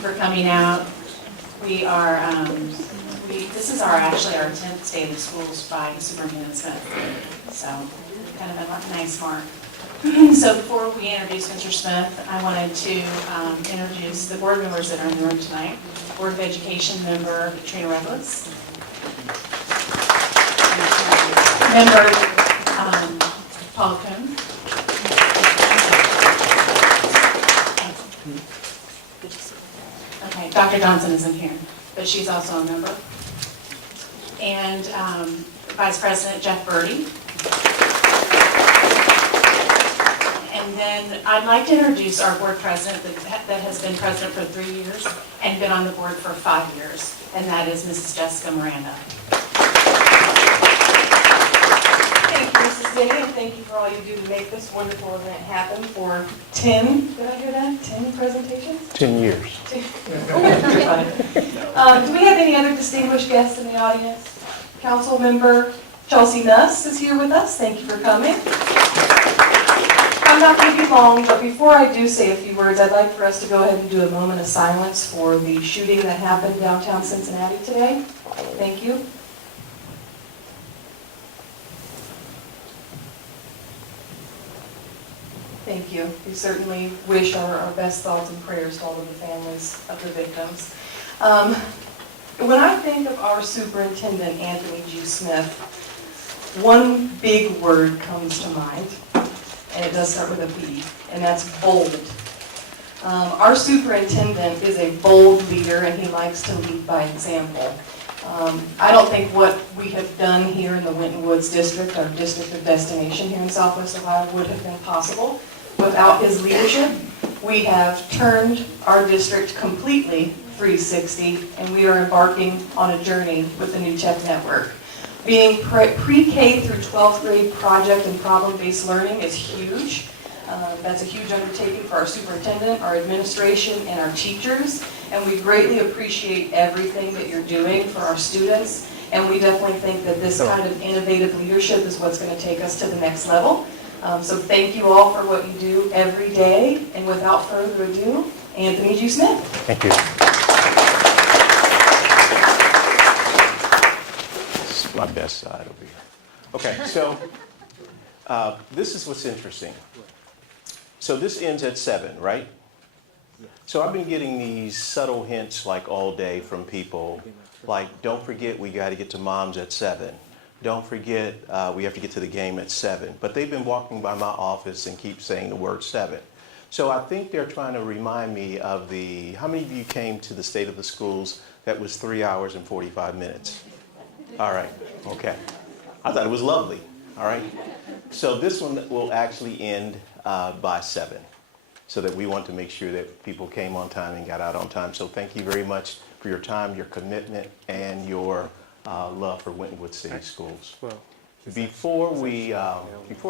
you for coming out. We are, this is actually our 10th State of the Schools by Superintendent Smith. So kind of a nice mark. So before we introduce Mr. Smith, I wanted to introduce the board members that are in the room tonight. Board of Education member Katrina Reckless. Member Paul Kuhn. Okay, Dr. Johnson isn't here, but she's also a member. And Vice President Jeff Birdie. And then I'd like to introduce our board president that has been president for 3 years and been on the board for 5 years, and that is Mrs. Jessica Miranda. Thank you, Mrs. Denny, and thank you for all you do to make this wonderful event happen for 10, did I hear that? 10 presentations? 10 years. Do we have any other distinguished guests in the audience? Council member Chelsea Nuss is here with us. Thank you for coming. I'm not going to be long, but before I do say a few words, I'd like for us to go ahead and do a moment of silence for the shooting that happened downtown Cincinnati today. Thank you. Thank you. We certainly wish our best thoughts and prayers to all of the families of the victims. When I think of our superintendent, Anthony G. Smith, one big word comes to mind, and it does start with a B, and that's bold. Our superintendent is a bold leader, and he likes to lead by example. I don't think what we have done here in the Winton Woods District, our district of destination here in Southwest Ohio, would have been possible without his leadership. We have turned our district completely 360, and we are embarking on a journey with the New Tech Network. Being pre-K through 12th grade project and problem-based learning is huge. That's a huge undertaking for our superintendent, our administration, and our teachers, and we greatly appreciate everything that you're doing for our students, and we definitely think that this kind of innovative leadership is what's going to take us to the next level. So thank you all for what you do every day, and without further ado, Anthony G. Smith. Thank you. This is my best side over here. Okay, so this is what's interesting. So this ends at 7, right? So I've been getting these subtle hints like all day from people, like, don't forget we got to get to mom's at 7. Don't forget we have to get to the game at 7. But they've been walking by my office and keep saying the word 7. So I think they're trying to remind me of how many of you came to the State of the Schools that was 3 hours and 45 minutes? All right, okay. I thought it was lovely, all right? So this one will actually end by 7, so that we want to make sure that people came on time and got out on time. So thank you very much for your time, your commitment, and your love for Winton Woods City Schools. Before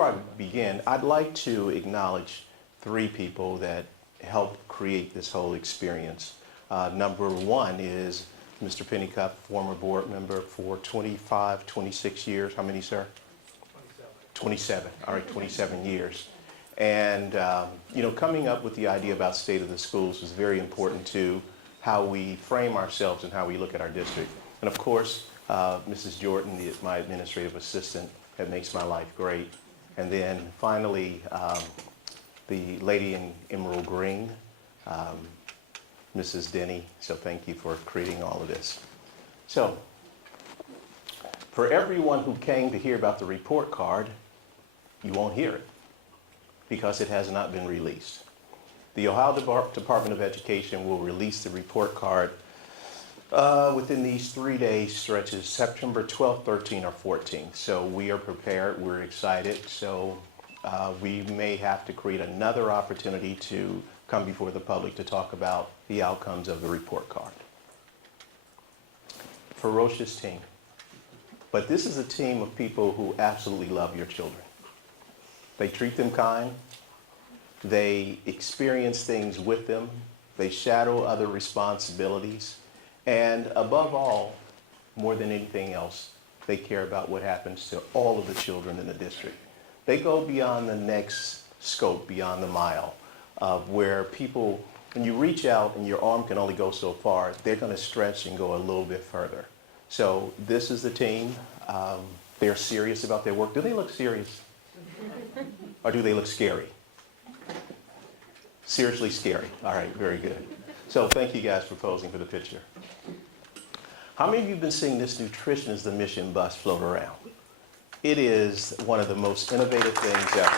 I begin, I'd like to acknowledge 3 people that helped create this whole experience. Number 1 is Mr. Pennycuff, former board member for 25, 26 years. How many, sir? 27. All right, 27 years. And, coming up with the idea about State of the Schools was very important to how we frame ourselves and how we look at our district. And of course, Mrs. Jordan, my administrative assistant, that makes my life great. And then finally, the lady in emerald green, Mrs. Denny. So thank you for creating all of this. So, for everyone who came to hear about the report card, you won't hear it, because it has not been released. The Ohio Department of Education will release the report card within these 3-day stretches, September 12th, 13th, or 14th. So we are prepared, we're excited. So we may have to create another opportunity to come before the public to talk about the outcomes of the report card. Ferocious team. But this is a team of people who absolutely love your children. They treat them kind. They experience things with them. They shadow other responsibilities. And above all, more than anything else, they care about what happens to all of the children in the district. They go beyond the next scope, beyond the mile, of where people when you reach out and your arm can only go so far, they're going to stretch and go a little bit further. So this is the team. They're serious about their work. Do they look serious? Or do they look scary? Seriously scary. All right, very good. So thank you guys for posing for the picture. How many of you have been seeing this Nutrition is the Mission bus float around? It is one of the most innovative things ever.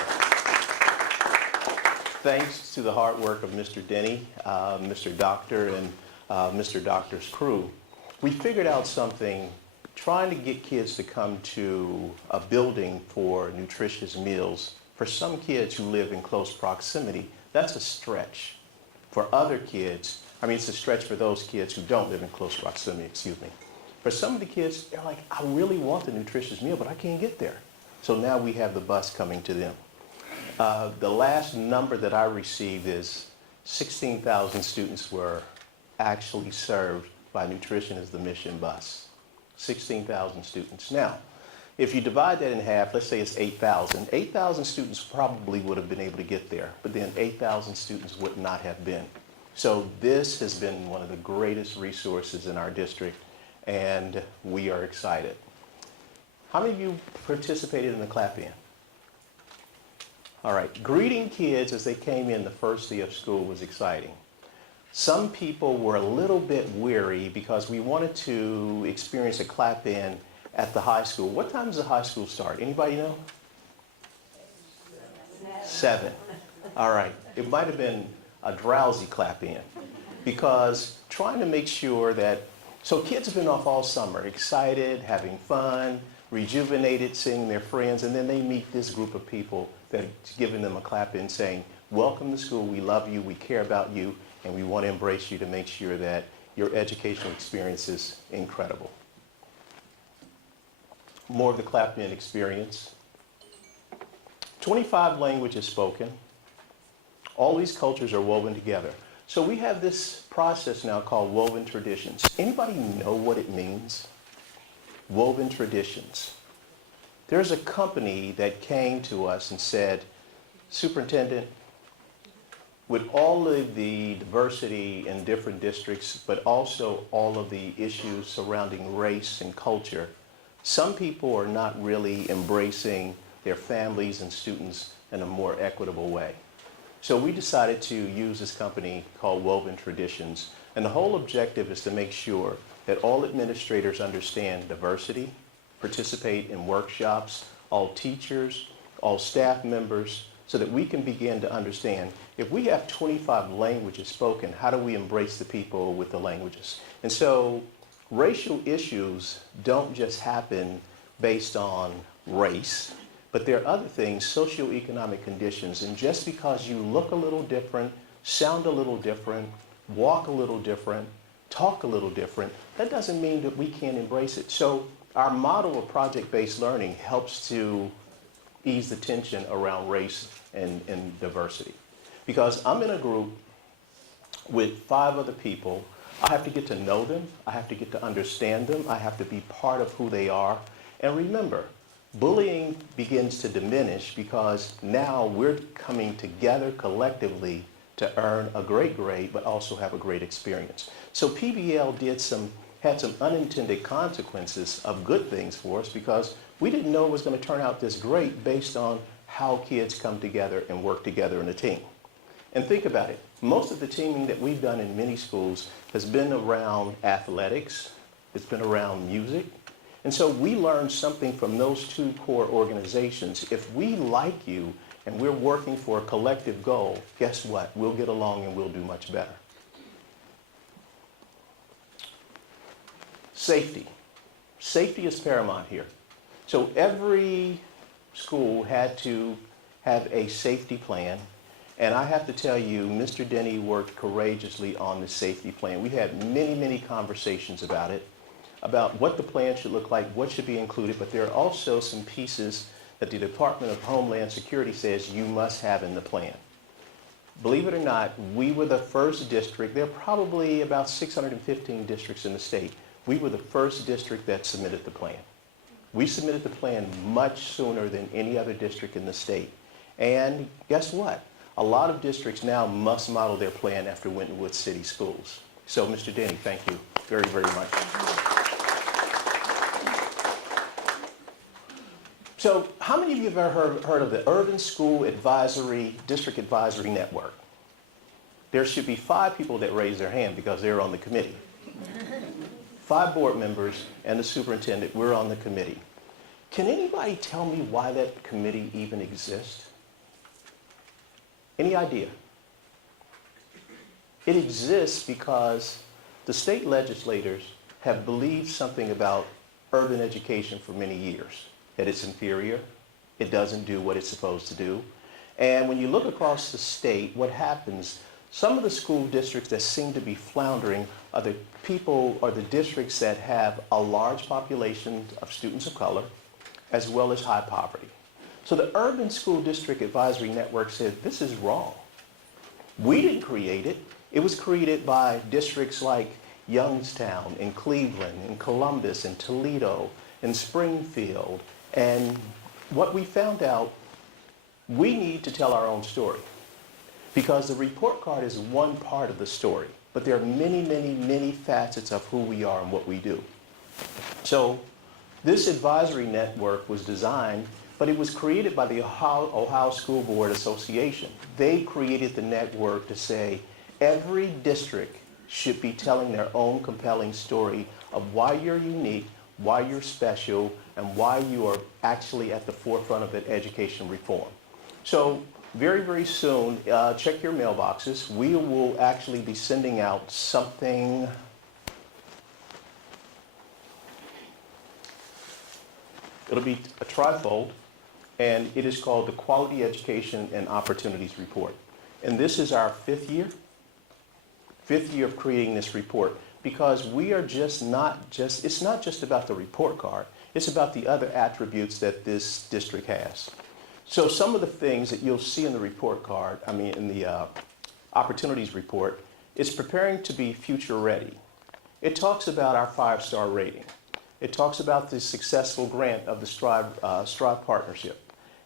Thanks to the hard work of Mr. Denny, Mr. Doctor, and Mr. Doctor's crew, we figured out something trying to get kids to come to a building for nutritious meals. For some kids who live in close proximity, that's a stretch. For other kids, it's a stretch for those kids who don't live in close proximity, For some of the kids, they're like, I really want the nutritious meal, but I can't get there. So now we have the bus coming to them. The last number that I received is 16,000 students were actually served by Nutrition is the Mission bus. 16,000 students. Now, if you divide that in half, let's say it's 8,000. 8,000 students probably would have been able to get there, but then 8,000 students would not have been. So this has been one of the greatest resources in our district, and we are excited. How many of you participated in the clap-in? All right, greeting kids as they came in the first day of school was exciting. Some people were a little bit weary because we wanted to experience a clap-in at the high school. What time does the high school start? Anybody know? 7. All right, it might have been a drowsy clap-in because trying to make sure that, so kids have been off all summer, excited, having fun, rejuvenated, seeing their friends, and then they meet this group of people that's giving them a clap-in saying, welcome to school, we love you, we care about you, and we want to embrace you to make sure that your educational experience is incredible. More of the clap-in experience. 25 languages spoken. All these cultures are woven together. So we have this process now called woven traditions. Anybody know what it means? Woven traditions. There's a company that came to us and said, Superintendent, with all of the diversity in different districts, but also all of the issues surrounding race and culture, some people are not really embracing their families and students in a more equitable way. So we decided to use this company called Woven Traditions, and the whole objective is to make sure that all administrators understand diversity, participate in workshops, all teachers, all staff members, so that we can begin to understand, if we have 25 languages spoken, how do we embrace the people with the languages? And so racial issues don't just happen based on race, but there are other things, socioeconomic conditions, and just because you look a little different, sound a little different, walk a little different, talk a little different, that doesn't mean that we can't embrace it. So our model of project-based learning helps to ease the tension around race and diversity. Because I'm in a group with 5 other people, I have to get to know them, I have to get to understand them, I have to be part of who they are. And remember, bullying begins to diminish because now we're coming together collectively to earn a great grade, but also have a great experience. So PBL had some unintended consequences of good things for us because we didn't know it was going to turn out this great based on how kids come together and work together in a team. And think about it. Most of the teaming that we've done in many schools has been around athletics. It's been around music. And so we learned something from those 2 core organizations. If we like you and we're working for a collective goal, guess what? We'll get along and we'll do much better. Safety. Safety is paramount here. So every school had to have a safety plan. And I have to tell you, Mr. Denny worked courageously on the safety plan. We had many, many conversations about it, about what the plan should look like, what should be included, but there are also some pieces that the Department of Homeland Security says you must have in the plan. Believe it or not, we were the first district. There are probably about 615 districts in the state. We were the first district that submitted the plan. We submitted the plan much sooner than any other district in the state. And guess what? a lot of districts now must model their plan after Winton Woods City Schools. So, Mr. Denny, thank you very, very much. So, how many of you have ever heard of the Urban School Advisory, District Advisory Network? There should be 5 people that raise their hand because they're on the committee. 5 board members and the superintendent, we're on the committee. Can anybody tell me why that committee even exists? Any idea? It exists because the state legislators have believed something about urban education for many years, that it's inferior, it doesn't do what it's supposed to do. And when you look across the state, what happens, some of the school districts that seem to be floundering are the people or the districts that have a large population of students of color, as well as high poverty. So the Urban School District Advisory Network said, this is wrong. We didn't create it. It was created by districts like Youngstown, and Cleveland, and Columbus, and Toledo, and Springfield. And what we found out, we need to tell our own story. Because the report card is one part of the story, but there are many, many, many facets of who we are and what we do. So this advisory network was designed, but it was created by the Ohio School Board Association. They created the network to say every district should be telling their own compelling story of why you're unique, why you're special, and why you are actually at the forefront of that education reform. So very, very soon, check your mailboxes. We will actually be sending out something. It'll be a trifold, and it is called the Quality Education and Opportunities Report. And this is our 5th year of creating this report, because we are it's not just about the report card, it's about the other attributes that this district has. So some of the things that you'll see in the report card, in the opportunities report, is preparing to be future ready. It talks about our 5-star rating. It talks about the successful grant of the Strive Partnership.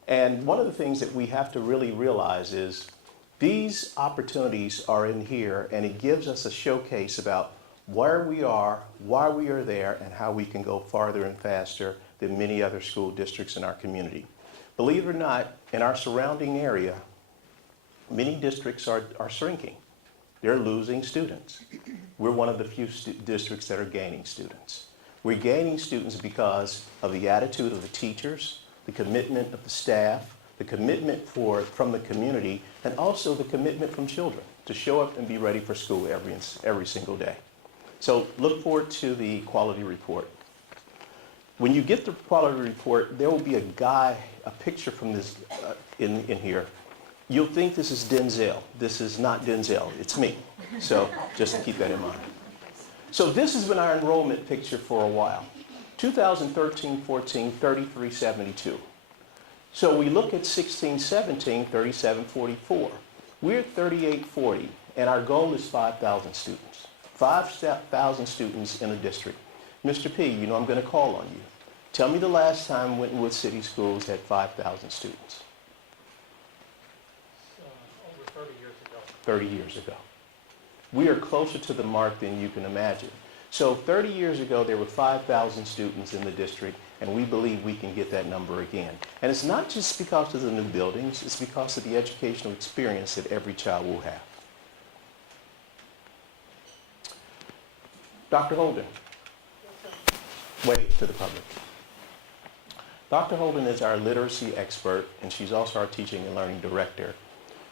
And one of the things that we have to really realize is these opportunities are in here, and it gives us a showcase about where we are, why we are there, and how we can go farther and faster than many other school districts in our community. Believe it or not, in our surrounding area, many districts are shrinking. They're losing students. We're one of the few districts that are gaining students. We're gaining students because of the attitude of the teachers, the commitment of the staff, the commitment from the community, and also the commitment from children to show up and be ready for school every single day. So look forward to the quality report. When you get the quality report, there will be a picture from this in here. You'll think this is Denzel. This is not Denzel, it's me. So just to keep that in mind. So this has been our enrollment picture for a while. 2013-14, 3372. So we look at 16-17, 3744. We're at 3840, and our goal is 5,000 students. 5,000 students in a district. Mr. P, you know I'm going to call on you. Tell me the last time Winton Woods City Schools had 5,000 students. Over 30 years ago. 30 years ago. We are closer to the mark than you can imagine. So 30 years ago, there were 5,000 students in the district, and we believe we can get that number again. And it's not just because of the new buildings, it's because of the educational experience that every child will have. Dr. Holden. Wait to the public. Dr. Holden is our literacy expert, and she's also our teaching and learning director.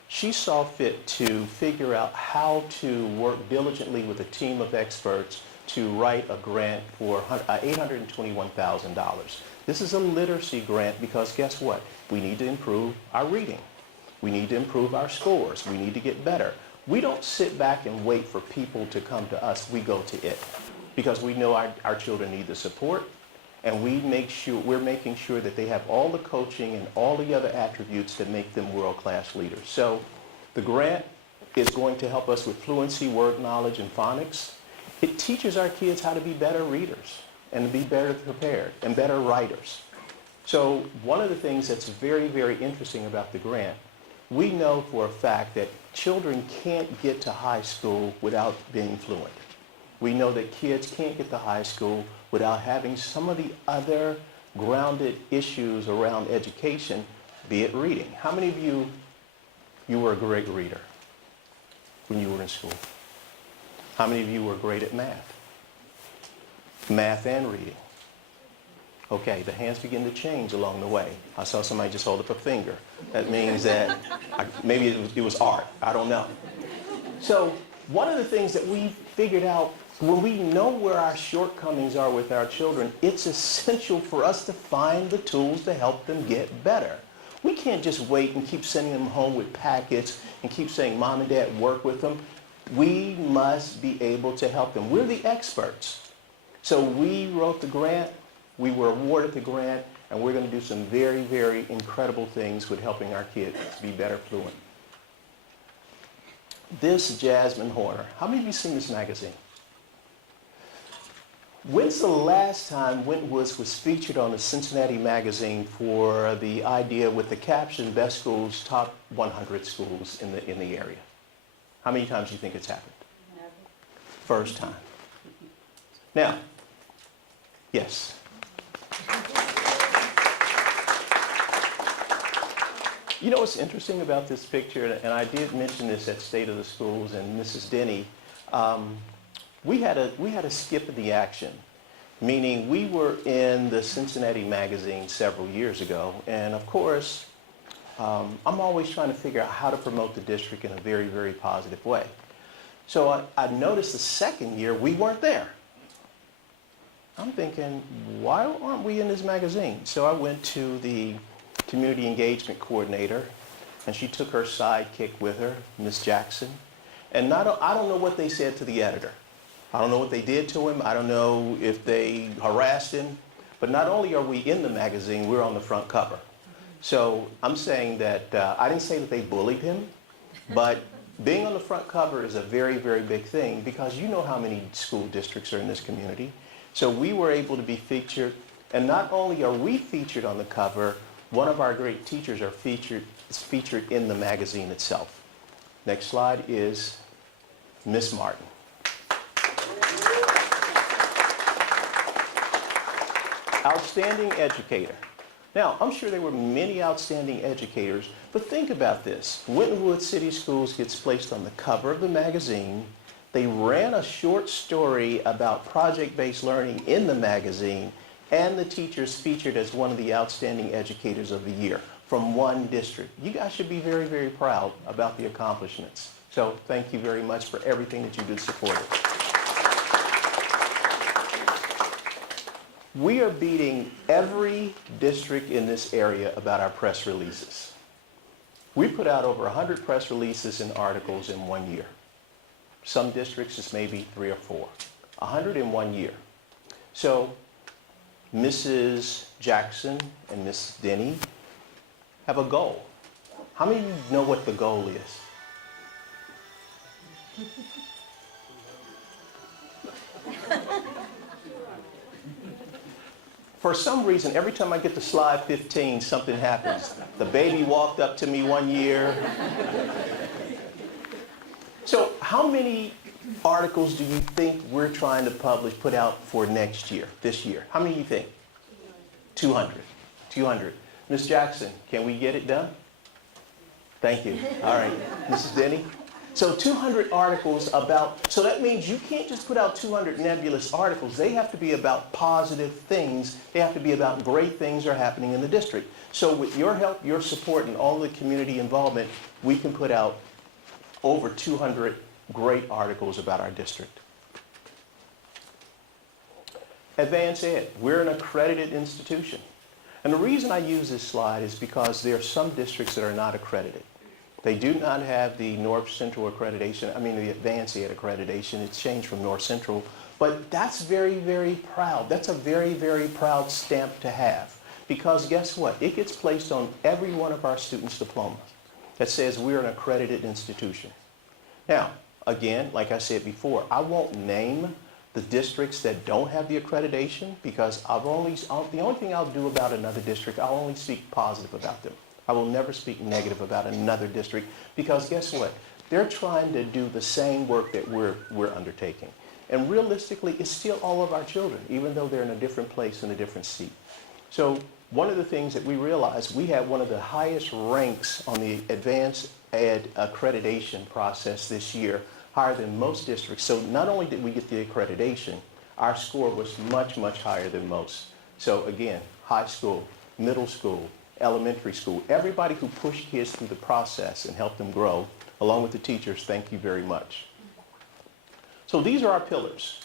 She saw fit to figure out how to work diligently with a team of experts to write a grant for $821,000. This is a literacy grant because guess what? We need to improve our reading. We need to improve our scores. We need to get better. We don't sit back and wait for people to come to us. We go to it because we know our children need the support, and we're making sure that they have all the coaching and all the other attributes that make them world-class leaders. So the grant is going to help us with fluency, word knowledge, and phonics. It teaches our kids how to be better readers and to be better prepared and better writers. So one of the things that's very, very interesting about the grant, we know for a fact that children can't get to high school without being fluent. We know that kids can't get to high school without having some of the other grounded issues around education, be it reading. How many of you were a great reader when you were in school? How many of you were great at math? Math and reading. Okay, the hands begin to change along the way. I saw somebody just hold up a finger. That means that maybe it was art. I don't know. So one of the things that we figured out, when we know where our shortcomings are with our children, it's essential for us to find the tools to help them get better. We can't just wait and keep sending them home with packets and keep saying, Mom and Dad, work with them. We must be able to help them. We're the experts. So we wrote the grant, we were awarded the grant, and we're going to do some very, very incredible things with helping our kids to be better fluent. This Jasmine Horner, how many of you seen this magazine? When's the last time Winton was featured on the Cincinnati Magazine for the idea with the caption, Best Schools, Top 100 Schools in the area? How many times do you think it's happened? Never. First time. Now, yes. You know what's interesting about this picture, and I did mention this at State of the Schools and Mrs. Denny, we had a skip in the action, meaning we were in the Cincinnati Magazine several years ago, and of course, I'm always trying to figure out how to promote the district in a very, very positive way. So I noticed the second year we weren't there. I'm thinking, why aren't we in this magazine? So I went to the community engagement coordinator, and she took her sidekick with her, Miss Jackson, and I don't know what they said to the editor. I don't know what they did to him. I don't know if they harassed him. But not only are we in the magazine, we're on the front cover. So I'm saying that, I didn't say that they bullied him, but being on the front cover is a very, very big thing because you know how many school districts are in this community. So we were able to be featured, and not only are we featured on the cover, one of our great teachers is featured in the magazine itself. Next slide is Miss Martin. Outstanding educator. Now, I'm sure there were many outstanding educators, but think about this. Winton Woods City Schools gets placed on the cover of the magazine. They ran a short story about project-based learning in the magazine, and the teachers featured as one of the outstanding educators of the year from one district. You guys should be very, very proud about the accomplishments. So thank you very much for everything that you did support it. We are beating every district in this area about our press releases. We put out over 100 press releases and articles in 1 year. Some districts it's maybe 3 or 4. 100 in 1 year. So Mrs. Jackson and Mrs. Denny have a goal. How many of you know what the goal is? For some reason, every time I get to slide 15, something happens. The baby walked up to me 1 year. So how many articles do you think we're trying to put out for next year, this year? How many do you think? 200. 200. Ms. Jackson, can we get it done? Thank you. All right. Mrs. Denny? So 200 articles about, so that means you can't just put out 200 nebulous articles. They have to be about positive things. They have to be about great things that are happening in the district. So with your help, your support, and all the community involvement, we can put out over 200 great articles about our district. Advanced Ed, we're an accredited institution. And the reason I use this slide is because there are some districts that are not accredited. They do not have the North Central accreditation, the Advanced Ed accreditation. It's changed from North Central. But that's very, very proud. That's a very, very proud stamp to have. Because guess what? It gets placed on every one of our students' diplomas that says we're an accredited institution. Now, again, like I said before, I won't name the districts that don't have the accreditation because the only thing I'll do about another district, I'll only speak positive about them. I will never speak negative about another district because guess what? They're trying to do the same work that we're undertaking. And realistically, it's still all of our children, even though they're in a different place in a different seat. So one of the things that we realized, we had one of the highest ranks on the advanced ed accreditation process this year, higher than most districts. So not only did we get the accreditation, our score was much, much higher than most. So again, high school, middle school, elementary school, everybody who pushed kids through the process and helped them grow, along with the teachers, thank you very much. So these are our pillars: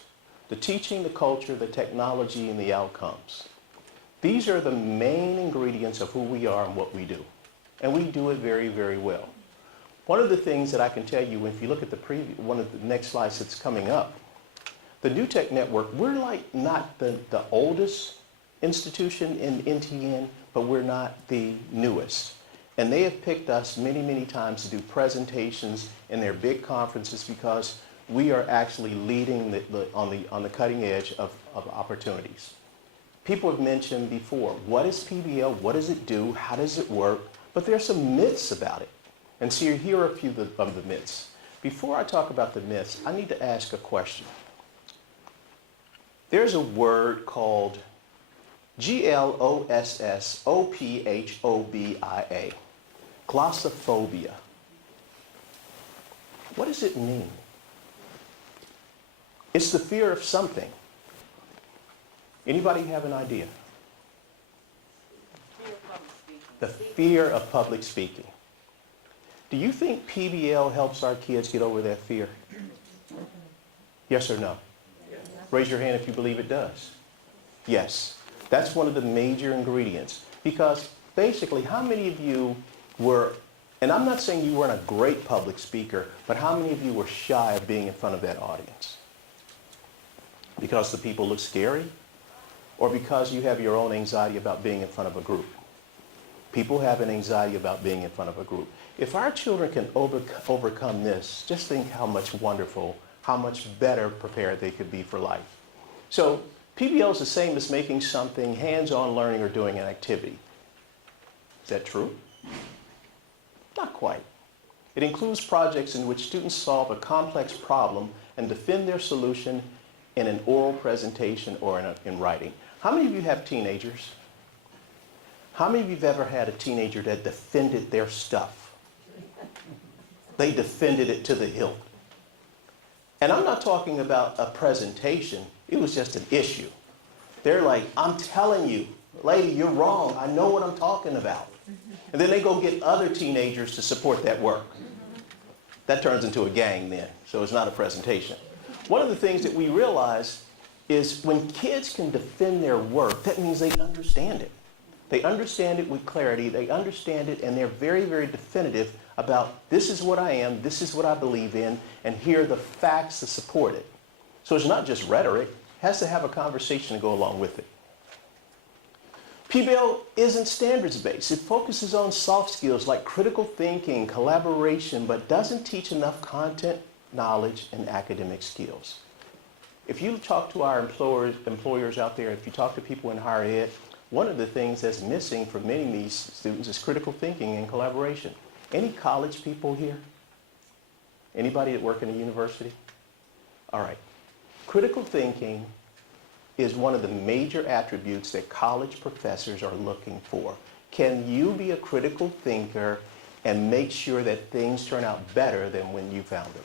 the teaching, the culture, the technology, and the outcomes. These are the main ingredients of who we are and what we do. And we do it very, very well. One of the things that I can tell you, if you look at the one of the next slides that's coming up, the New Tech Network, we're like not the oldest institution in NTN, but we're not the newest. And they have picked us many, many times to do presentations in their big conferences because we are actually leading on the cutting edge of opportunities. People have mentioned before, what is PBL? What does it do? How does it work? But there's some myths about it. And so here are a few of the myths. Before I talk about the myths, I need to ask a question. There's a word called glossophobia, glossophobia. What does it mean? It's the fear of something. Anybody have an idea? The fear of public speaking. Do you think PBL helps our kids get over that fear? Yes or no? Yes. Raise your hand if you believe it does. Yes. That's one of the major ingredients. Because basically, how many of you were, and I'm not saying you weren't a great public speaker, but how many of you were shy of being in front of that audience? Because the people look scary? Or because you have your own anxiety about being in front of a group? People have an anxiety about being in front of a group. If our children can overcome this, just think how much wonderful, how much better prepared they could be for life. So PBL is the same as making something hands-on learning or doing an activity. Is that true? Not quite. It includes projects in which students solve a complex problem and defend their solution in an oral presentation or in writing. How many of you have teenagers? How many of you have ever had a teenager that defended their stuff? They defended it to the hilt. And I'm not talking about a presentation. It was just an issue. They're like, I'm telling you, lady, you're wrong. I know what I'm talking about. And then they go get other teenagers to support that work. That turns into a gang then, so it's not a presentation. One of the things that we realize is when kids can defend their work, that means they understand it. They understand it with clarity, they understand it, and they're very, very definitive about this is what I am, this is what I believe in, and here are the facts to support it. So it's not just rhetoric, it has to have a conversation to go along with it. PBL isn't standards-based. It focuses on soft skills like critical thinking, collaboration, but doesn't teach enough content, knowledge, and academic skills. If you talk to our employers out there, if you talk to people in higher ed, one of the things that's missing for many of these students is critical thinking and collaboration. Any college people here? Anybody that work in a university? All right. Critical thinking is one of the major attributes that college professors are looking for. Can you be a critical thinker and make sure that things turn out better than when you found them?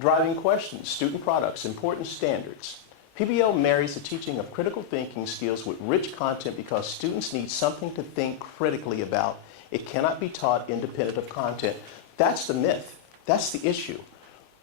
Driving questions, student products, important standards. PBL marries the teaching of critical thinking skills with rich content because students need something to think critically about. It cannot be taught independent of content. That's the myth. That's the issue.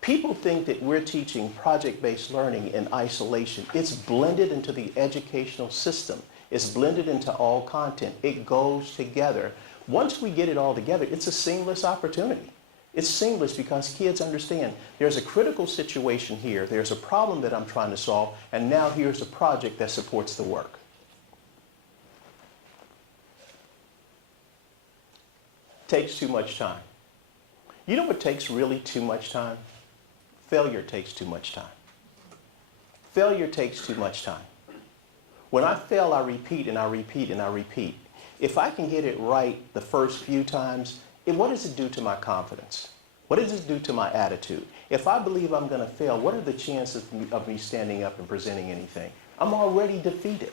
People think that we're teaching project-based learning in isolation. It's blended into the educational system. It's blended into all content. It goes together. Once we get it all together, it's a seamless opportunity. It's seamless because kids understand there's a critical situation here, there's a problem that I'm trying to solve, and now here's a project that supports the work. Takes too much time. You know what takes really too much time? Failure takes too much time. Failure takes too much time. When I fail, I repeat and I repeat and I repeat. if I can get it right the first few times, what does it do to my confidence? What does it do to my attitude? If I believe I'm going to fail, what are the chances of me standing up and presenting anything? I'm already defeated.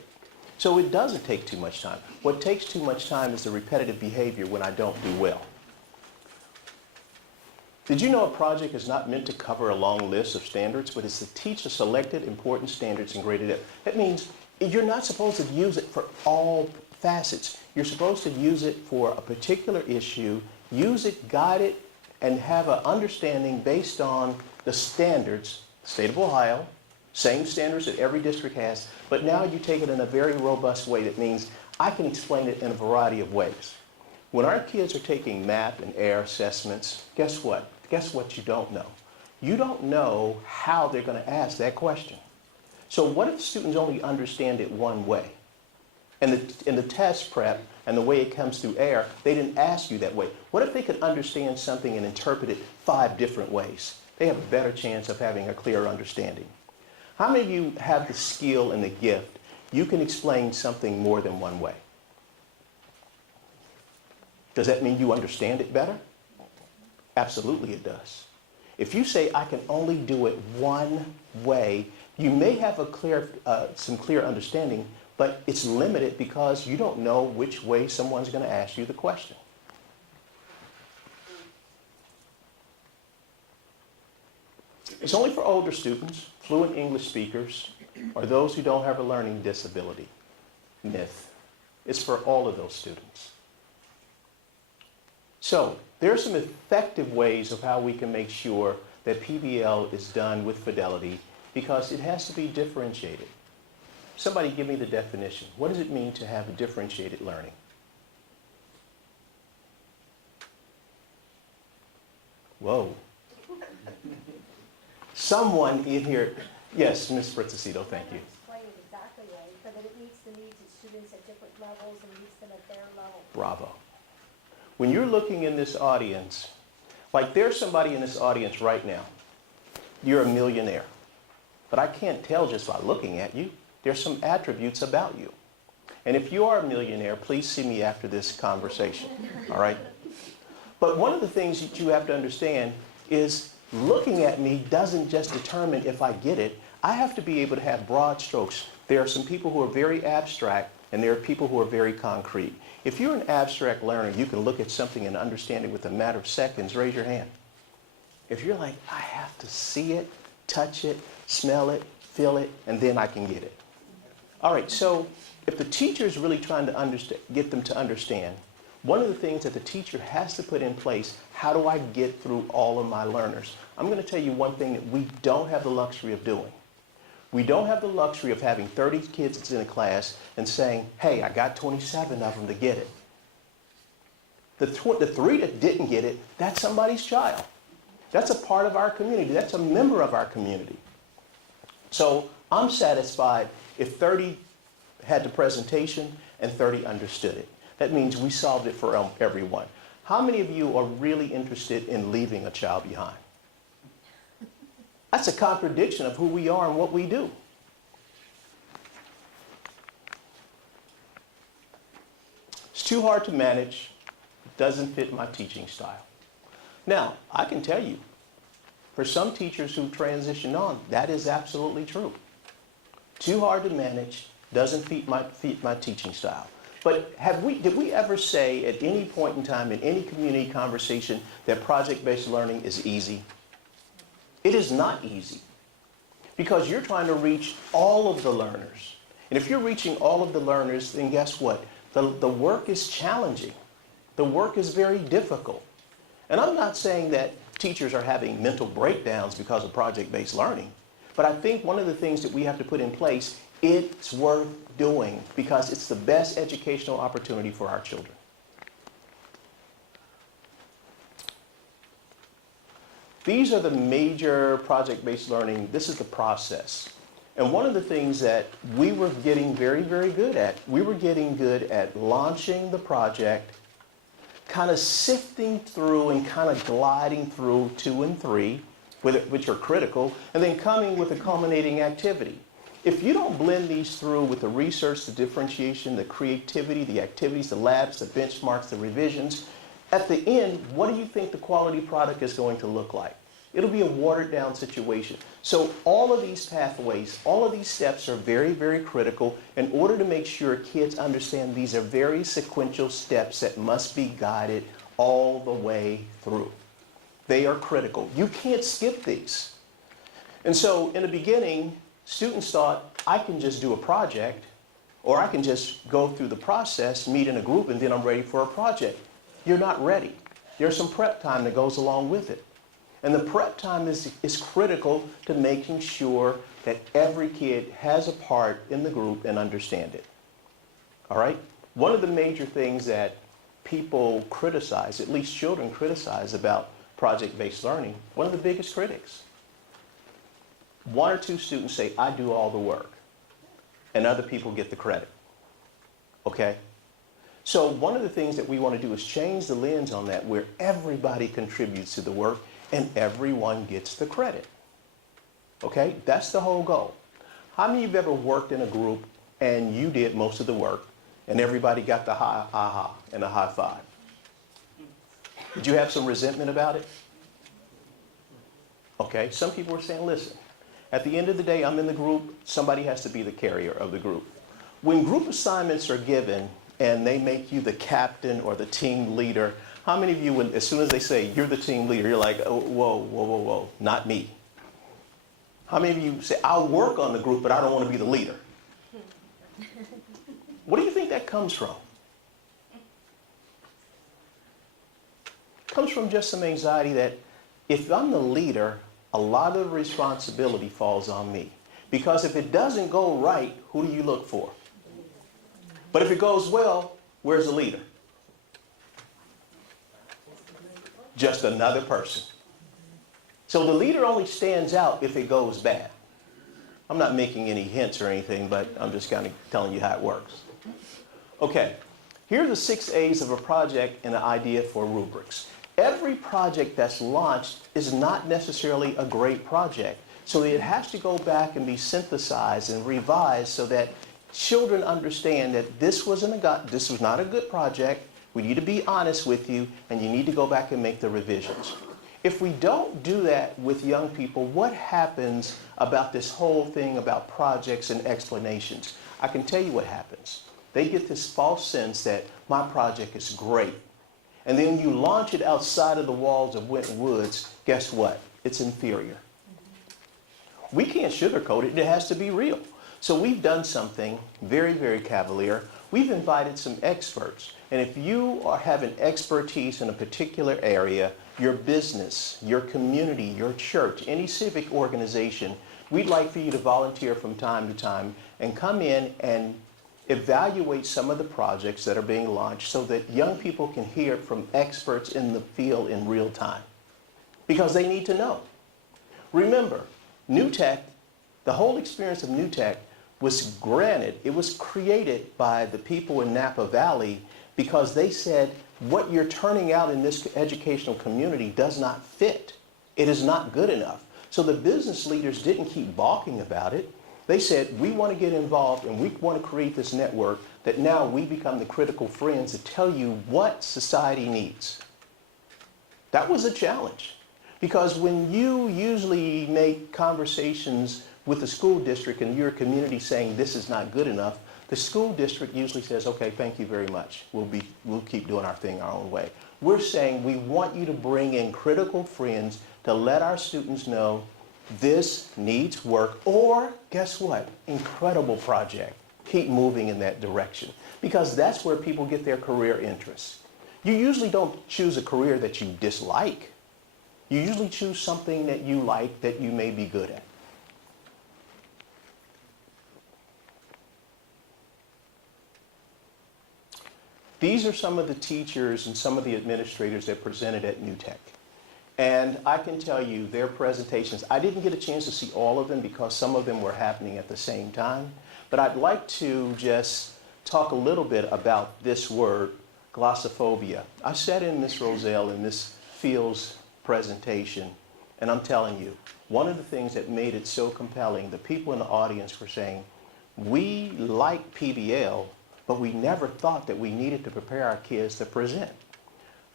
So it doesn't take too much time. What takes too much time is the repetitive behavior when I don't do well. Did you know a project is not meant to cover a long list of standards, but it's to teach the selected important standards and graded it? That means you're not supposed to use it for all facets. You're supposed to use it for a particular issue, use it, guide it, and have an understanding based on the standards, state of Ohio, same standards that every district has, but now you take it in a very robust way that means I can explain it in a variety of ways. When our kids are taking math and air assessments, guess what? Guess what you don't know? You don't know how they're going to ask that question. So what if students only understand it one way? And in the test prep and the way it comes through air, they didn't ask you that way. What if they could understand something and interpret it 5 different ways? They have a better chance of having a clear understanding. How many of you have the skill and the gift? You can explain something more than one way. Does that mean you understand it better? Absolutely it does. If you say, I can only do it one way, you may have some clear understanding, but it's limited because you don't know which way someone's going to ask you the question. It's only for older students, fluent English speakers, or those who don't have a learning disability. Myth. It's for all of those students. So, there are some effective ways of how we can make sure that PBL is done with fidelity because it has to be differentiated. Somebody give me the definition. What does it mean to have a differentiated learning? Whoa. Someone in here, yes, Ms. Fritz Osito, thank you. Explain it exactly right, so that it meets the needs of students at different levels and meets them at their level. Bravo. When you're looking in this audience, like there's somebody in this audience right now, you're a millionaire, but I can't tell just by looking at you. There's some attributes about you. And if you are a millionaire, please see me after this conversation, all right? But one of the things that you have to understand is looking at me doesn't just determine if I get it. I have to be able to have broad strokes. There are some people who are very abstract, and there are people who are very concrete. If you're an abstract learner, you can look at something and understand it with a matter of seconds. Raise your hand. If you're like, I have to see it, touch it, smell it, feel it, and then I can get it. All right, so if the teacher is really trying to get them to understand, one of the things that the teacher has to put in place, how do I get through all of my learners? I'm going to tell you one thing that we don't have the luxury of doing. We don't have the luxury of having 30 kids in a class and saying, hey, I got 27 of them to get it. The 3 that didn't get it, that's somebody's child. That's a part of our community. That's a member of our community. So I'm satisfied if 30 had the presentation and 30 understood it. That means we solved it for everyone. How many of you are really interested in leaving a child behind? That's a contradiction of who we are and what we do. It's too hard to manage. It doesn't fit my teaching style. Now, I can tell you, for some teachers who transition on, that is absolutely true. Too hard to manage, doesn't fit my teaching style. But did we ever say at any point in time in any community conversation that project-based learning is easy? It is not easy because you're trying to reach all of the learners. And if you're reaching all of the learners, then guess what? The work is challenging. The work is very difficult. And I'm not saying that teachers are having mental breakdowns because of project-based learning, but I think one of the things that we have to put in place, it's worth doing because it's the best educational opportunity for our children. These are the major project-based learning. This is the process. And one of the things that we were getting very, very good at, we were getting good at launching the project, kind of sifting through and kind of gliding through 2 and 3, which are critical, and then coming with a culminating activity. If you don't blend these through with the research, the differentiation, the creativity, the activities, the labs, the benchmarks, the revisions, at the end, what do you think the quality product is going to look like? It'll be a watered down situation. So all of these pathways, all of these steps are very, very critical in order to make sure kids understand these are very sequential steps that must be guided all the way through. They are critical. You can't skip these. And so in the beginning, students thought, I can just do a project, or I can just go through the process, meet in a group, and then I'm ready for a project. You're not ready. There's some prep time that goes along with it. And the prep time is critical to making sure that every kid has a part in the group and understand it. All right? One of the major things that people criticize, at least children criticize about project-based learning, one of the biggest critics. One or two students say, I do all the work, and other people get the credit. Okay? So one of the things that we want to do is change the lens on that, where everybody contributes to the work and everyone gets the credit. Okay? That's the whole goal. How many of you have ever worked in a group and you did most of the work and everybody got the high aha and a high five? Did you have some resentment about it? Okay, some people are saying, listen, at the end of the day, I'm in the group, somebody has to be the carrier of the group. When group assignments are given and they make you the captain or the team leader, how many of you, when, as soon as they say you're the team leader, you're like, oh, whoa, whoa, whoa, whoa, not me? How many of you say, I'll work on the group, but I don't want to be the leader? What do you think that comes from? It comes from just some anxiety that if I'm the leader, a lot of the responsibility falls on me. Because if it doesn't go right, who do you look for? But if it goes well, where's the leader? Just another person. So the leader only stands out if it goes bad. I'm not making any hints or anything, but I'm just kind of telling you how it works. Okay, here are the 6 A's of a project and an idea for rubrics. Every project that's launched is not necessarily a great project. So it has to go back and be synthesized and revised so that children understand that this was not a good project. We need to be honest with you, and you need to go back and make the revisions. If we don't do that with young people, what happens about this whole thing about projects and explanations? I can tell you what happens. They get this false sense that my project is great. And then you launch it outside of the walls of Winton Woods, guess what? It's inferior. We can't sugarcoat it. It has to be real. So we've done something very, very cavalier. We've invited some experts. And if you have an expertise in a particular area, your business, your community, your church, any civic organization, we'd like for you to volunteer from time to time and come in and evaluate some of the projects that are being launched so that young people can hear from experts in the field in real time. Because they need to know. Remember, New Tech, the whole experience of New Tech was it was created by the people in Napa Valley because they said, what you're turning out in this educational community does not fit. It is not good enough. So the business leaders didn't keep balking about it. They said, we want to get involved and we want to create this network that now we become the critical friends to tell you what society needs. That was a challenge. Because when you usually make conversations with the school district and your community saying this is not good enough, the school district usually says, okay, thank you very much. We'll keep doing our thing our own way. We're saying we want you to bring in critical friends to let our students know this needs work, or guess what? Incredible project. Keep moving in that direction. Because that's where people get their career interests. You usually don't choose a career that you dislike. You usually choose something that you like, that you may be good at. These are some of the teachers and some of the administrators that presented at New Tech. And I can tell you their presentations, I didn't get a chance to see all of them because some of them were happening at the same time. But I'd like to just talk a little bit about this word, glossophobia. I sat in Ms. Roselle and Ms. Field's presentation, And I'm telling you, one of the things that made it so compelling, the people in the audience were saying, we like PBL, but we never thought that we needed to prepare our kids to present.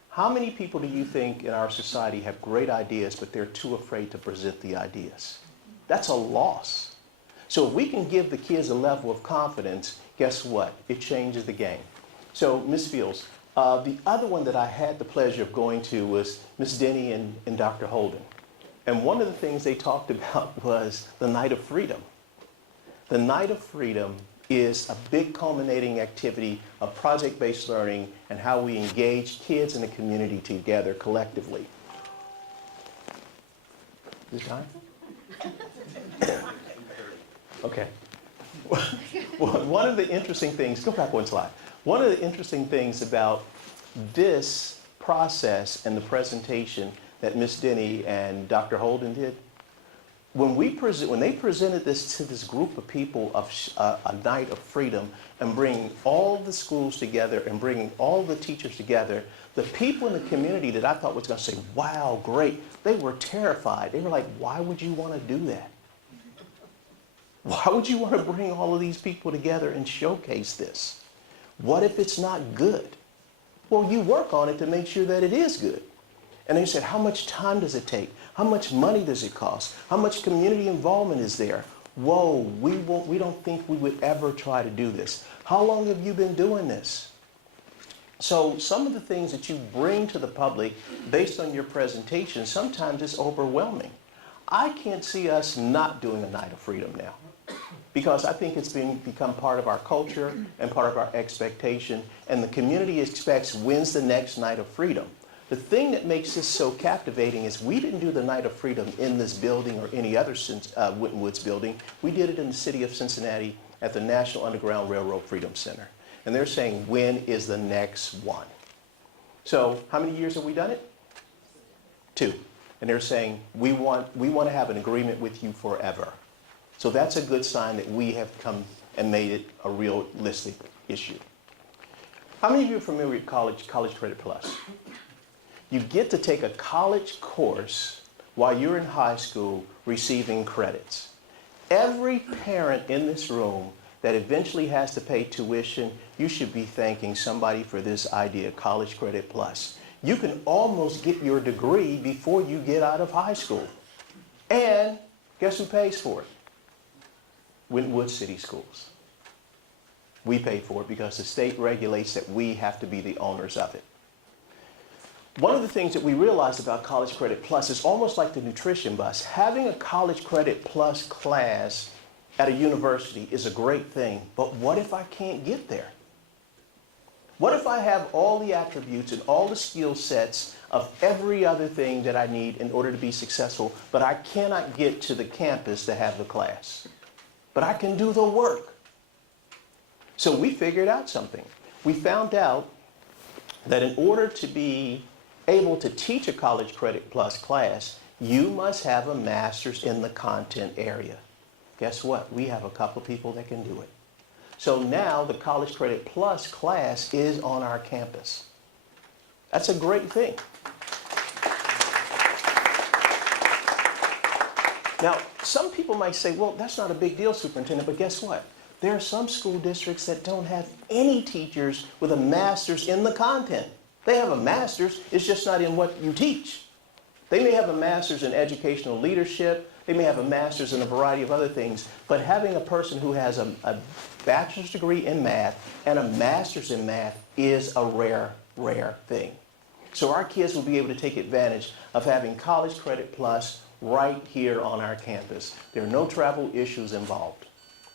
How many people do you think in our society have great ideas, but they're too afraid to present the ideas? That's a loss. So if we can give the kids a level of confidence, guess what? It changes the game. So, Ms. Fields, the other one that I had the pleasure of going to was Ms. Denny and Dr. Holden. And one of the things they talked about was the Night of Freedom. The Night of Freedom is a big culminating activity of project-based learning and how we engage kids in the community together collectively. Is it time? Okay. Well, one of the interesting things, go back one slide. One of the interesting things about this process and the presentation that Ms. Denny and Dr. Holden did, when they presented this to this group of people of a night of freedom and bringing all the schools together and bringing all the teachers together, the people in the community that I thought was going to say, wow, great, they were terrified. They were like, why would you want to do that? Why would you want to bring all of these people together and showcase this? What if it's not good? Well, you work on it to make sure that it is good. And they said, how much time does it take? How much money does it cost? How much community involvement is there? Whoa, we don't think we would ever try to do this. How long have you been doing this? So some of the things that you bring to the public based on your presentation, sometimes it's overwhelming. I can't see us not doing a Night of Freedom now, because I think it's become part of our culture and part of our expectation, and the community expects, when's the next Night of Freedom? The thing that makes this so captivating is we didn't do the Night of Freedom in this building or any other Winton Woods building. We did it in the city of Cincinnati at the National Underground Railroad Freedom Center. And they're saying, when is the next one? So how many years have we done it? 2. And they're saying, we want to have an agreement with you forever. So that's a good sign that we have come and made it a realistic issue. How many of you are familiar with College Credit Plus? You get to take a college course while you're in high school receiving credits. Every parent in this room that eventually has to pay tuition, you should be thanking somebody for this idea, College Credit Plus. You can almost get your degree before you get out of high school. And guess who pays for it? Winton Woods City Schools. We pay for it because the state regulates that we have to be the owners of it. One of the things that we realized about College Credit Plus is almost like the nutrition bus. Having a College Credit Plus class at a university is a great thing, but what if I can't get there? What if I have all the attributes and all the skill sets of every other thing that I need in order to be successful, but I cannot get to the campus to have the class? But I can do the work. So we figured out something. We found out that in order to be able to teach a College Credit Plus class, you must have a master's in the content area. Guess what? We have a couple of people that can do it. So now the College Credit Plus class is on our campus. That's a great thing. Now, some people might say, well, that's not a big deal, Superintendent, but guess what? There are some school districts that don't have any teachers with a master's in the content. They have a master's, it's just not in what you teach. They may have a master's in educational leadership, they may have a master's in a variety of other things, but having a person who has a bachelor's degree in math and a master's in math is a rare, rare thing. So our kids will be able to take advantage of having College Credit Plus right here on our campus. There are no travel issues involved.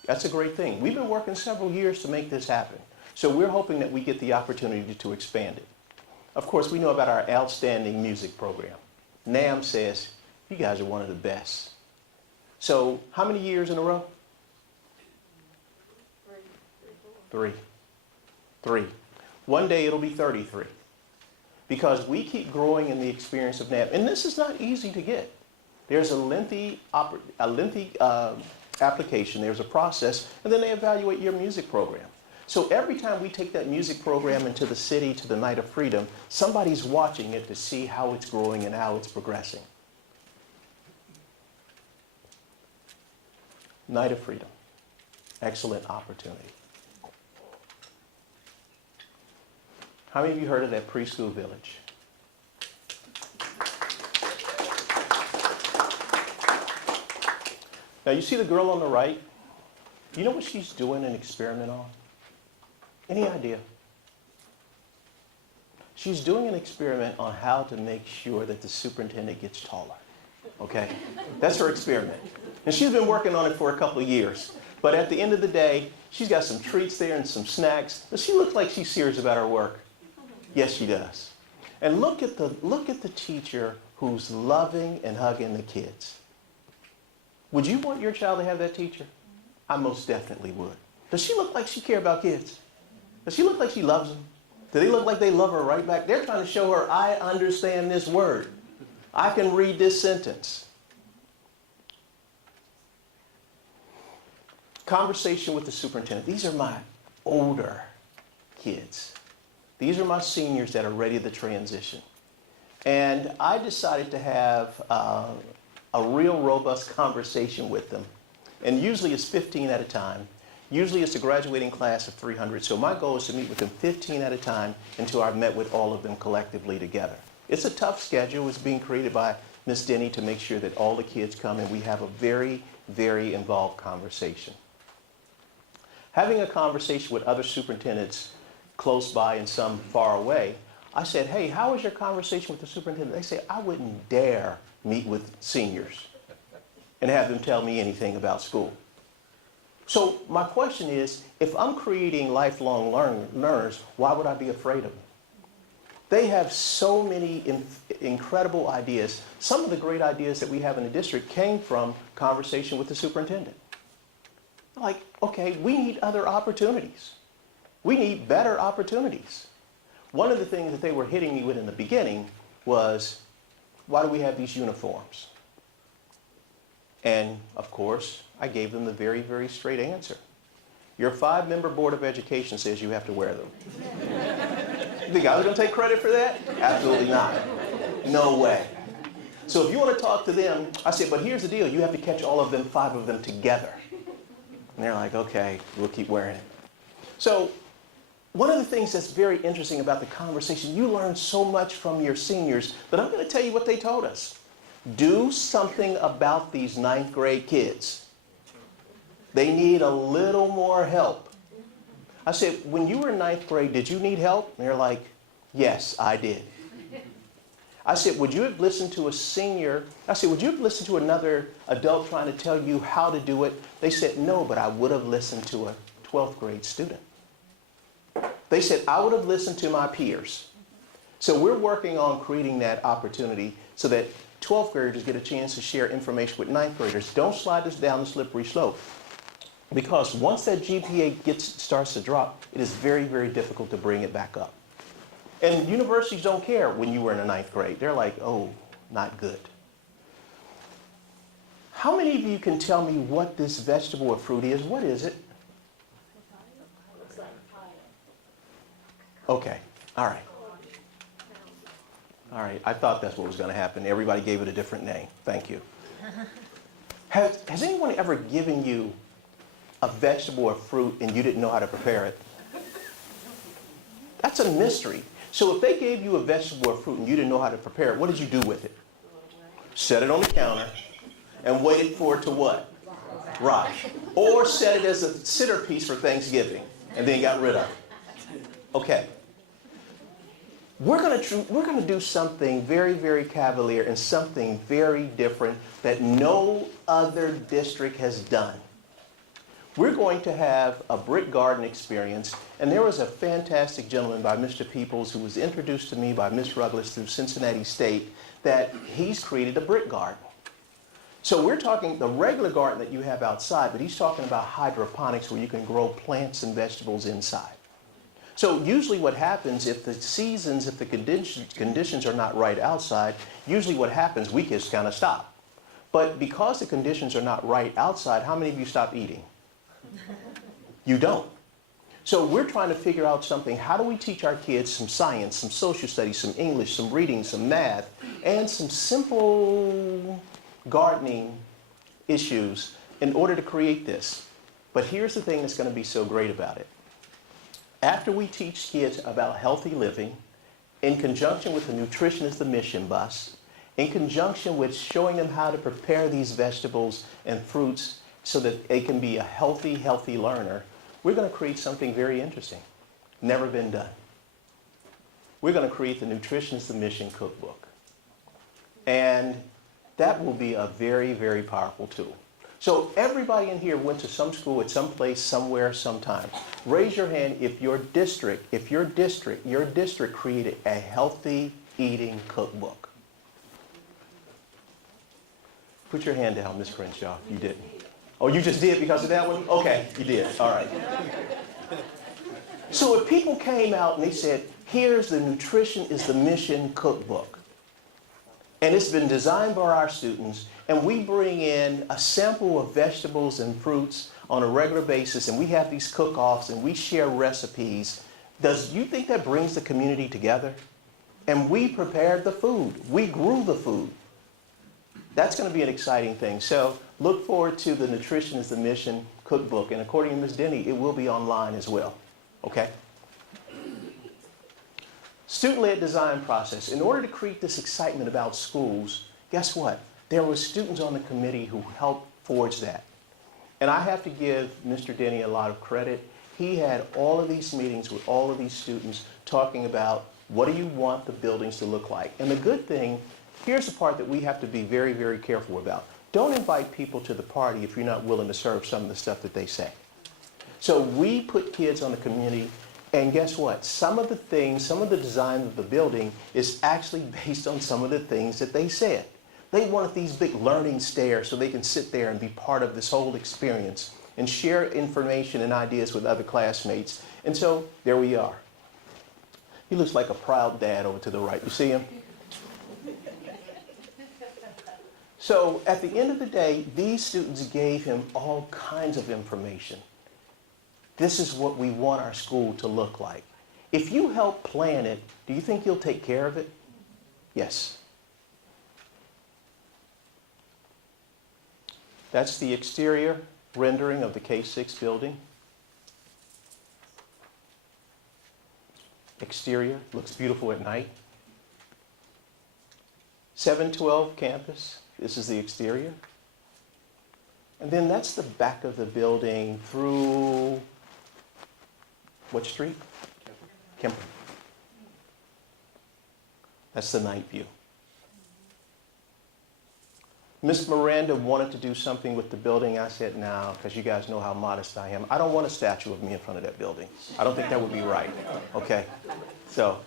That's a great thing. We've been working several years to make this happen. So we're hoping that we get the opportunity to expand it. Of course, we know about our outstanding music program. NAM says, you guys are one of the best. So how many years in a row? 3. One day it'll be 33. Because we keep growing in the experience of NAM. And this is not easy to get. There's a lengthy application, there's a process, and then they evaluate your music program. So every time we take that music program into the city to the Night of Freedom, somebody's watching it to see how it's growing and how it's progressing. Night of Freedom. Excellent opportunity. How many of you heard of that preschool village? Now you see the girl on the right? You know what she's doing an experiment on? Any idea? She's doing an experiment on how to make sure that the superintendent gets taller. Okay? That's her experiment. And she's been working on it for a couple of years. But at the end of the day, she's got some treats there and some snacks. Does she look like she's serious about her work? Yes, she does. And look at the teacher who's loving and hugging the kids. Would you want your child to have that teacher? I most definitely would. Does she look like she cares about kids? Does she look like she loves them? Do they look like they love her right back? They're trying to show her, I understand this word. I can read this sentence. Conversation with the superintendent. These are my older kids. These are my seniors that are ready to transition. And I decided to have a real robust conversation with them. And usually it's 15 at a time. Usually it's a graduating class of 300. So my goal is to meet with them 15 at a time until I've met with all of them collectively together. It's a tough schedule. It's being created by Ms. Denny to make sure that all the kids come and we have a very, very involved conversation. Having a conversation with other superintendents close by and some far away, I said, hey, how was your conversation with the superintendent? They say, I wouldn't dare meet with seniors and have them tell me anything about school. So my question is, if I'm creating lifelong learners, why would I be afraid of them? They have so many incredible ideas. Some of the great ideas that we have in the district came from conversation with the superintendent. Like, okay, we need other opportunities. We need better opportunities. One of the things that they were hitting me with in the beginning was, why do we have these uniforms? And of course, I gave them the very, very straight answer. Your 5-member Board of Education says you have to wear them. You think I was going to take credit for that? Absolutely not. No way. So if you want to talk to them, I said, but here's the deal. You have to catch all of them, 5 of them together. And they're like, okay, we'll keep wearing it. So one of the things that's very interesting about the conversation, you learn so much from your seniors, but I'm going to tell you what they told us. Do something about these 9th grade kids. They need a little more help. I said, when you were in 9th grade, did you need help? And they're like, yes, I did. I said, would you have listened to a senior? I said, would you have listened to another adult trying to tell you how to do it? They said, no, but I would have listened to a 12th grade student. They said, I would have listened to my peers. So we're working on creating that opportunity so that 12th graders get a chance to share information with 9th graders. Don't slide this down the slippery slope. Because once that GPA starts to drop, it is very, very difficult to bring it back up. And universities don't care when you were in the 9th grade. They're like, oh, not good. How many of you can tell me what this vegetable or fruit is? What is it? Okay, all right. All right, I thought that's what was going to happen. Everybody gave it a different name. Thank you. Has anyone ever given you a vegetable or fruit and you didn't know how to prepare it? That's a mystery. So if they gave you a vegetable or fruit and you didn't know how to prepare it, what did you do with it? Set it on the counter and waited for it to what? Rot. Or set it as a centerpiece for Thanksgiving and then got rid of it. Okay. We're going to do something very, very cavalier and something very different that no other district has done. We're going to have a brick garden experience, and there was a fantastic gentleman by Mr. Peoples who was introduced to me by Ms. Ruggles through Cincinnati State that he's created a brick garden. So we're talking the regular garden that you have outside, but he's talking about hydroponics where you can grow plants and vegetables inside. So usually what happens if the conditions are not right outside, usually what happens, we just kind of stop. But because the conditions are not right outside, how many of you stop eating? You don't. So we're trying to figure out something. How do we teach our kids some science, some social studies, some English, some reading, some math, and some simple gardening issues in order to create this. But here's the thing that's going to be so great about it. After we teach kids about healthy living, in conjunction with the Nutrition is the Mission bus, in conjunction with showing them how to prepare these vegetables and fruits so that they can be a healthy learner, we're going to create something very interesting. Never been done. We're going to create the Nutrition is the Mission cookbook. And that will be a very, very powerful tool. So everybody in here went to some school at some place, somewhere, sometime. Raise your hand if your district created a healthy eating cookbook. Put your hand down, Ms. Crenshaw. You didn't. Oh, you just did because of that one? Okay, you did. All right. So if people came out and they said, here's the Nutrition is the Mission cookbook, and it's been designed by our students, and we bring in a sample of vegetables and fruits on a regular basis, and we have these cook-offs, and we share recipes, does you think that brings the community together? And we prepared the food. We grew the food. That's going to be an exciting thing. So look forward to the Nutrition is the Mission cookbook, and according to Ms. Denny, it will be online as well. Okay? Student-led design process. In order to create this excitement about schools, guess what? There were students on the committee who helped forge that. And I have to give Mr. Denny a lot of credit. He had all of these meetings with all of these students talking about what do you want the buildings to look like. And the good thing, here's the part that we have to be very, very careful about. Don't invite people to the party if you're not willing to serve some of the stuff that they say. So we put kids on the community, and guess what? Some of the things, some of the design of the building is actually based on some of the things that they said. They wanted these big learning stairs so they can sit there and be part of this whole experience and share information and ideas with other classmates. And so there we are. He looks like a proud dad over to the right. You see him? So at the end of the day, these students gave him all kinds of information. This is what we want our school to look like. If you help plan it, do you think you'll take care of it? Yes. That's the exterior rendering of the K-6 building. Exterior looks beautiful at night. 712 campus, this is the exterior. And then that's the back of the building through what street? Kemper. That's the night view. Miss Miranda wanted to do something with the building. I said, no, because you guys know how modest I am. I don't want a statue of me in front of that building. I don't think that would be right. Okay? So,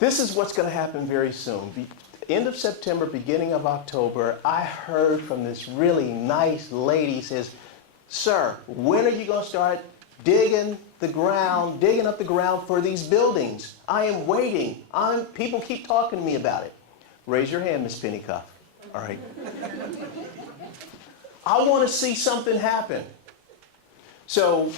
this is what's going to happen very soon. The end of September, beginning of October, I heard from this really nice lady says, sir, when are you going to start digging up the ground for these buildings? I am waiting. People keep talking to me about it. Raise your hand, Miss Pennycuff. All right. I want to see something happen. So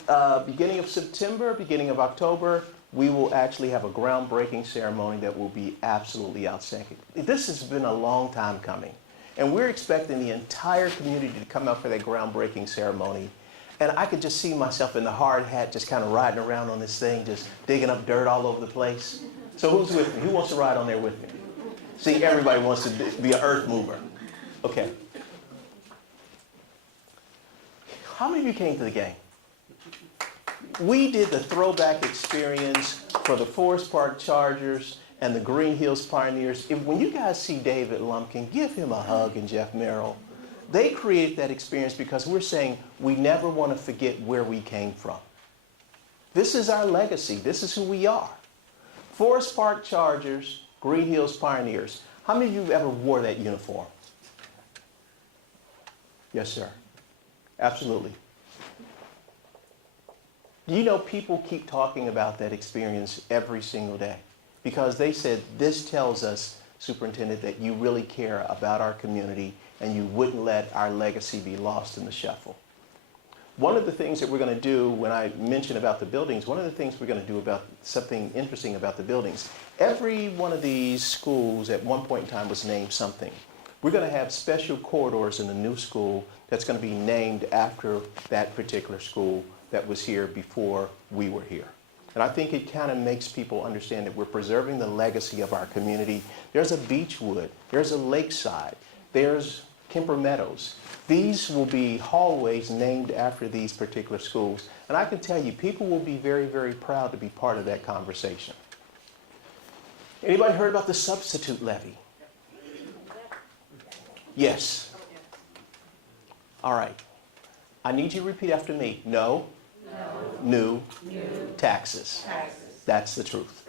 beginning of September, beginning of October, we will actually have a groundbreaking ceremony that will be absolutely outstanding. This has been a long time coming. And we're expecting the entire community to come out for that groundbreaking ceremony. And I could just see myself in the hard hat just kind of riding around on this thing, just digging up dirt all over the place. So who's with me? Who wants to ride on there with me? See, everybody wants to be an earth mover. Okay. How many of you came to the game? We did the throwback experience for the Forest Park Chargers and the Green Hills Pioneers. When you guys see David Lumpkin, give him a hug and Jeff Merrill. They created that experience because we're saying we never want to forget where we came from. This is our legacy. This is who we are. Forest Park Chargers, Green Hills Pioneers. How many of you ever wore that uniform? Yes, sir. Absolutely. You know, people keep talking about that experience every single day because they said, this tells us, Superintendent, that you really care about our community and you wouldn't let our legacy be lost in the shuffle. One of the things that we're going to do when I mention about the buildings, one of the things we're going to do about something interesting about the buildings, every one of these schools at one point in time was named something. We're going to have special corridors in the new school that's going to be named after that particular school that was here before we were here. And I think it kind of makes people understand that we're preserving the legacy of our community. There's a Beechwood, there's a Lakeside, there's Kemper Meadows. These will be hallways named after these particular schools. And I can tell you, people will be very, very proud to be part of that conversation. Anybody heard about the substitute levy? Yes. All right. I need you to repeat after me. No. New. Taxes. That's the truth.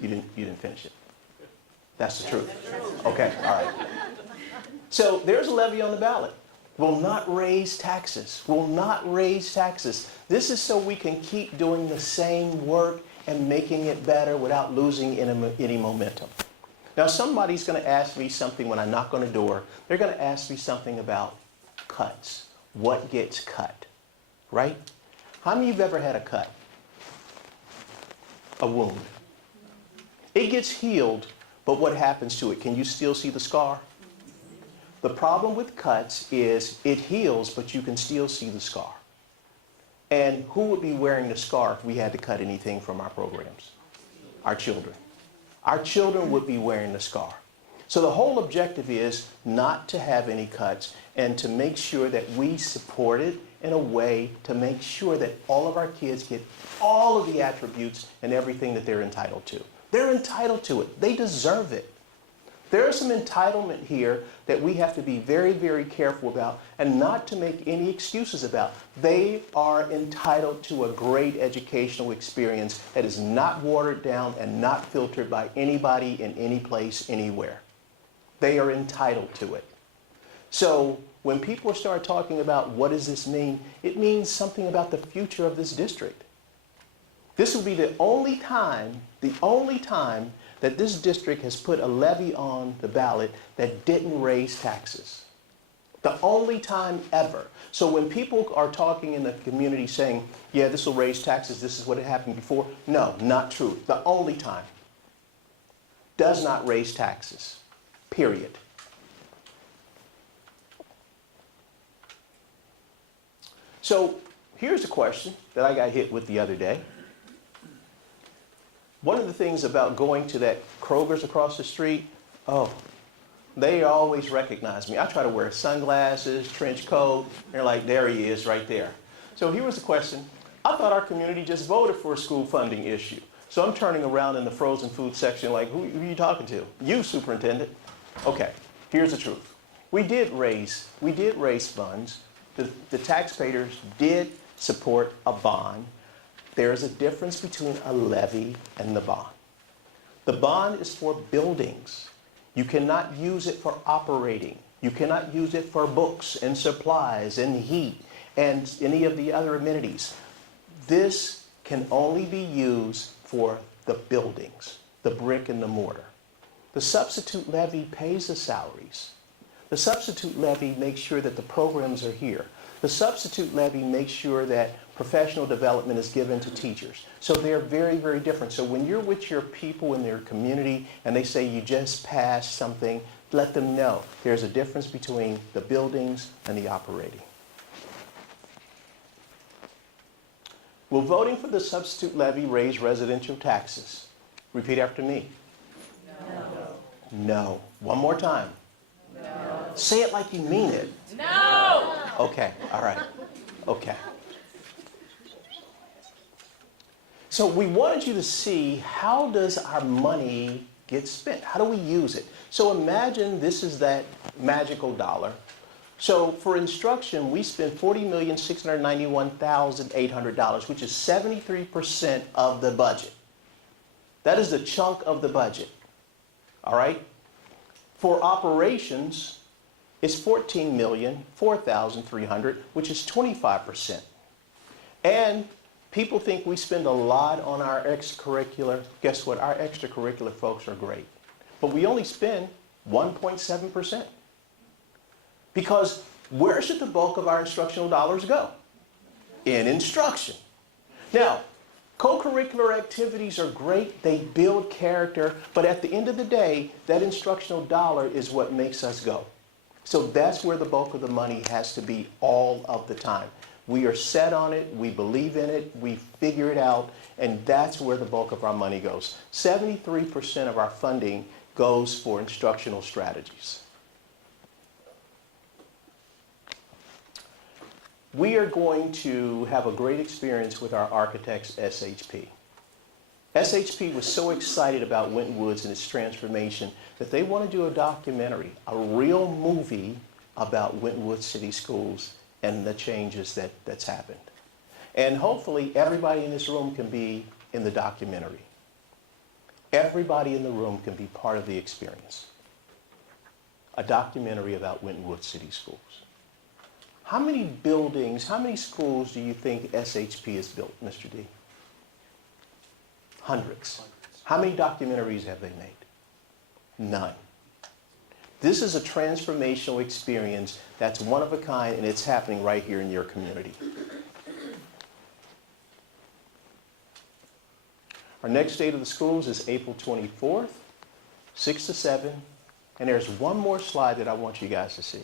You didn't finish it. That's the truth. Okay, all right. So there's a levy on the ballot. Will not raise taxes. Will not raise taxes. This is so we can keep doing the same work and making it better without losing any momentum. Now somebody's going to ask me something when I knock on the door. They're going to ask me something about cuts. What gets cut, right? How many of you have ever had a cut? A wound. It gets healed, but what happens to it? Can you still see the scar? The problem with cuts is it heals, but you can still see the scar. And who would be wearing the scar if we had to cut anything from our programs? Our children. Our children would be wearing the scar. So the whole objective is not to have any cuts and to make sure that we support it in a way to make sure that all of our kids get all of the attributes and everything that they're entitled to. They're entitled to it. They deserve it. There is some entitlement here that we have to be very, very careful about and not to make any excuses about. They are entitled to a great educational experience that is not watered down and not filtered by anybody in any place, anywhere. They are entitled to it. So when people start talking about what does this mean, it means something about the future of this district. This will be the only time that this district has put a levy on the ballot that didn't raise taxes. The only time ever. So when people are talking in the community saying, yeah, this will raise taxes, this is what had happened before, no, not true. The only time does not raise taxes, period. So here's a question that I got hit with the other day. One of the things about going to that Kroger's across the street, they always recognize me. I try to wear sunglasses, trench coat. They're like, there he is right there. So here was the question. I thought our community just voted for a school funding issue. So I'm turning around in the frozen food section like, who are you talking to? You, Superintendent. Okay, here's the truth. We did raise funds. The taxpayers did support a bond. There is a difference between a levy and the bond. The bond is for buildings. You cannot use it for operating. You cannot use it for books and supplies and heat and any of the other amenities. This can only be used for the buildings, the brick and the mortar. The substitute levy pays the salaries. The substitute levy makes sure that the programs are here. The substitute levy makes sure that professional development is given to teachers. So they're very, very different. So when you're with your people in their community and they say you just passed something, let them know there's a difference between the buildings and the operating. Will voting for the substitute levy raise residential taxes? Repeat after me. No. No. One more time. No. Say it like you mean it. No. Okay, all right. Okay. So we wanted you to see, how does our money get spent? How do we use it? So imagine this is that magical dollar. So for instruction, we spend $40,691,800, which is 73% of the budget. That is the chunk of the budget. All right? For operations, it's $14,004,300, which is 25%. And people think we spend a lot on our extracurricular. Guess what? Our extracurricular folks are great. But we only spend 1.7%. Because where should the bulk of our instructional dollars go? In instruction. Now, Co-curricular activities are great, they build character, but at the end of the day, that instructional dollar is what makes us go. So that's where the bulk of the money has to be all of the time. We are set on it, we believe in it, we figure it out, and that's where the bulk of our money goes. 73% of our funding goes for instructional strategies. We are going to have a great experience with our architects, SHP. SHP was so excited about Winton Woods and its transformation that they want to do a documentary, a real movie about Winton Woods City Schools and the changes that's happened. And hopefully everybody in this room can be in the documentary. Everybody in the room can be part of the experience. A documentary about Winton Woods City Schools. How many buildings, how many schools do you think SHP has built, Mr. D? Hundreds. How many documentaries have they made? None. This is a transformational experience that's one of a kind, and it's happening right here in your community. Our next date of the schools is April 24th, 6 to 7, and there's one more slide that I want you guys to see.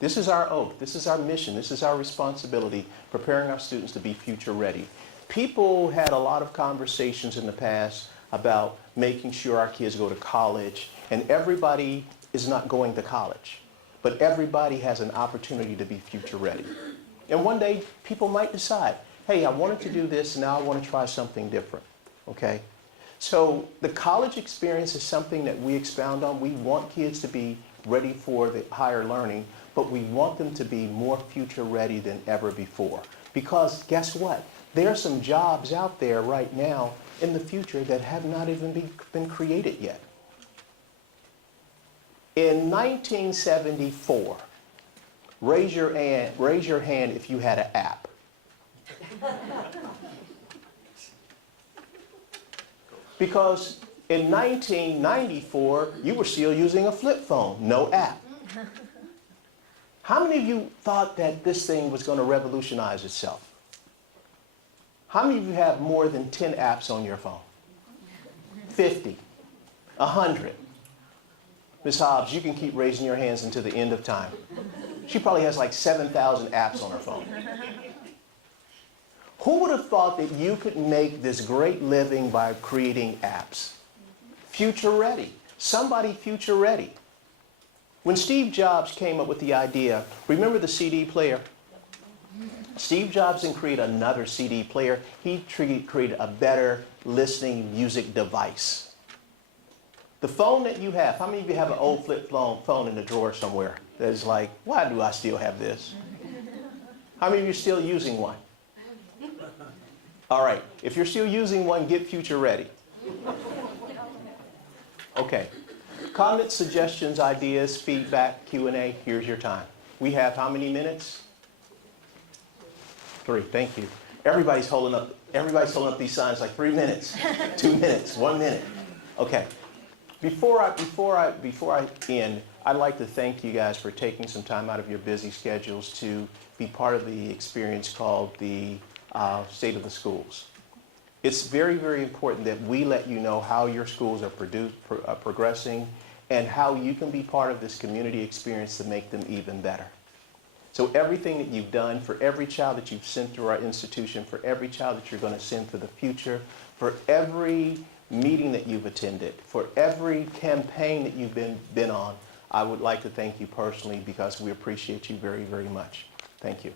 This is our oath, this is our mission, this is our responsibility, preparing our students to be future ready. People had a lot of conversations in the past about making sure our kids go to college, and everybody is not going to college, but everybody has an opportunity to be future ready. And one day, people might decide, hey, I wanted to do this, now I want to try something different, okay? So the college experience is something that we expound on. We want kids to be ready for the higher learning, but we want them to be more future ready than ever before. Because guess what? There are some jobs out there right now in the future that have not even been created yet. In 1974, raise your hand if you had an app. Because in 1994, you were still using a flip phone, no app. How many of you thought that this thing was going to revolutionize itself? How many of you have more than 10 apps on your phone? 50, 100. Ms. Hobbs, you can keep raising your hands until the end of time. She probably has like 7,000 apps on her phone. Who would have thought that you could make this great living by creating apps? Future ready. Somebody future ready. When Steve Jobs came up with the idea, remember the CD player? Steve Jobs didn't create another CD player. He created a better listening music device. The phone that you have, how many of you have an old flip phone in the drawer somewhere that is like, why do I still have this? How many of you are still using one? All right, if you're still using one, get future ready. Okay, comments, suggestions, ideas, feedback, Q&A, here's your time. We have how many minutes? 3, thank you. Everybody's holding up these signs like 3 minutes, 2 minutes, 1 minute. Okay, before I end, I'd like to thank you guys for taking some time out of your busy schedules to be part of the experience called the State of the Schools. It's very, very important that we let you know how your schools are progressing and how you can be part of this community experience to make them even better. So everything that you've done for every child that you've sent through our institution, for every child that you're going to send for the future, for every meeting that you've attended, for every campaign that you've been on, I would like to thank you personally because we appreciate you very, very much. Thank you.